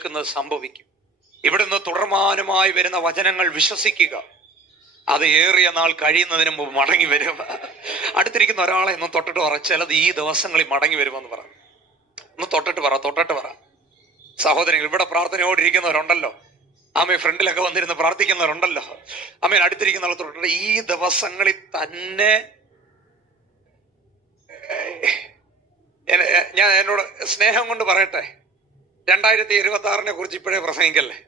കേൾക്കുന്നത് സംഭവിക്കും. ഇവിടുന്ന് തുടർമാനമായി വരുന്ന വചനങ്ങൾ വിശ്വസിക്കുക. അത് ഏറിയ നാൾ കഴിയുന്നതിന് മുമ്പ് മടങ്ങി വരും. അടുത്തിരിക്കുന്ന ഒരാളെ ഒന്ന് തൊട്ടിട്ട് പറ, ചിലത് ഈ ദിവസങ്ങളിൽ മടങ്ങി വരുമെന്ന് പറ. ഒന്ന് തൊട്ടിട്ട് പറ. സഹോദരങ്ങൾ, ഇവിടെ പ്രാർത്ഥനയോടിരിക്കുന്നവരുണ്ടല്ലോ, ആമേ, ഫ്രണ്ടിലൊക്കെ വന്നിരുന്ന് പ്രാർത്ഥിക്കുന്നവരുണ്ടല്ലോ, ആമേൻ, അടുത്തിരിക്കുന്നവർ തൊട്ടിട്ട് ഈ ദിവസങ്ങളിൽ തന്നെ ഞാൻ എന്നോട് സ്നേഹം കൊണ്ട് പറയട്ടെ, 2026 കുറിച്ച് ഇപ്പോഴേ പ്രസംഗിക്കല്ലേ.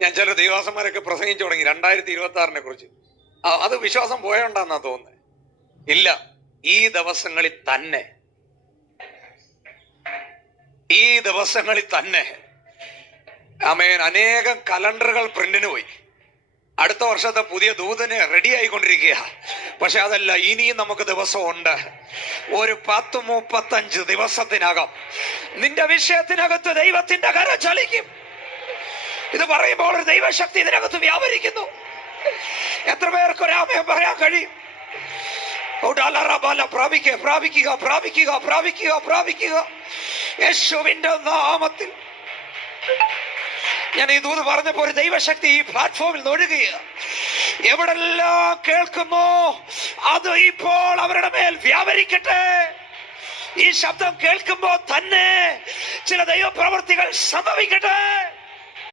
ഞാൻ ചില ദൈവദാസന്മാരൊക്കെ പ്രസംഗിച്ചു തുടങ്ങി 2026 കുറിച്ച്. അത് വിശ്വാസം പോയോണ്ടാന്നാ തോന്നുന്നത്. ഇല്ല, ഈ ദിവസങ്ങളിൽ തന്നെ ആമേൻ, അനേകം കലണ്ടറുകൾ പ്രിന്റിന് പോയി. അടുത്ത വർഷത്തെ പുതിയ ദൂതന് റെഡി ആയിക്കൊണ്ടിരിക്കുക. പക്ഷെ അതല്ല, ഇനിയും നമുക്ക് ദിവസമുണ്ട്. ഒരു 10-35 ദിവസത്തിനകം നിന്റെ വിഷയത്തിനകത്ത് ദൈവത്തിന്റെ കരം ചലിക്കും. ഇത് പറയുമ്പോൾ ഒരു ദൈവശക്തി ഇതിനകത്ത് വ്യാപരിക്കുന്നു. എത്ര പേർക്ക് ഒരാമയം പറയാൻ കഴിയും? പ്രാപിക്കുക യേശുവിന്റെ നാമത്തിൽ. ഞാൻ ഈ ദൂത് പറഞ്ഞപ്പോ ഒരു ദൈവശക്തി ഈ പ്ലാറ്റ്ഫോമിൽ ഒഴുകുക. എവിടെല്ലാം കേൾക്കുന്നോ അത് ഇപ്പോൾ അവരുടെ മേൽ വ്യാപരിക്കട്ടെ. ഈ ശബ്ദം കേൾക്കുമ്പോൾ തന്നെ ചില ദൈവപ്രവൃത്തികൾ സംഭവിക്കട്ടെ.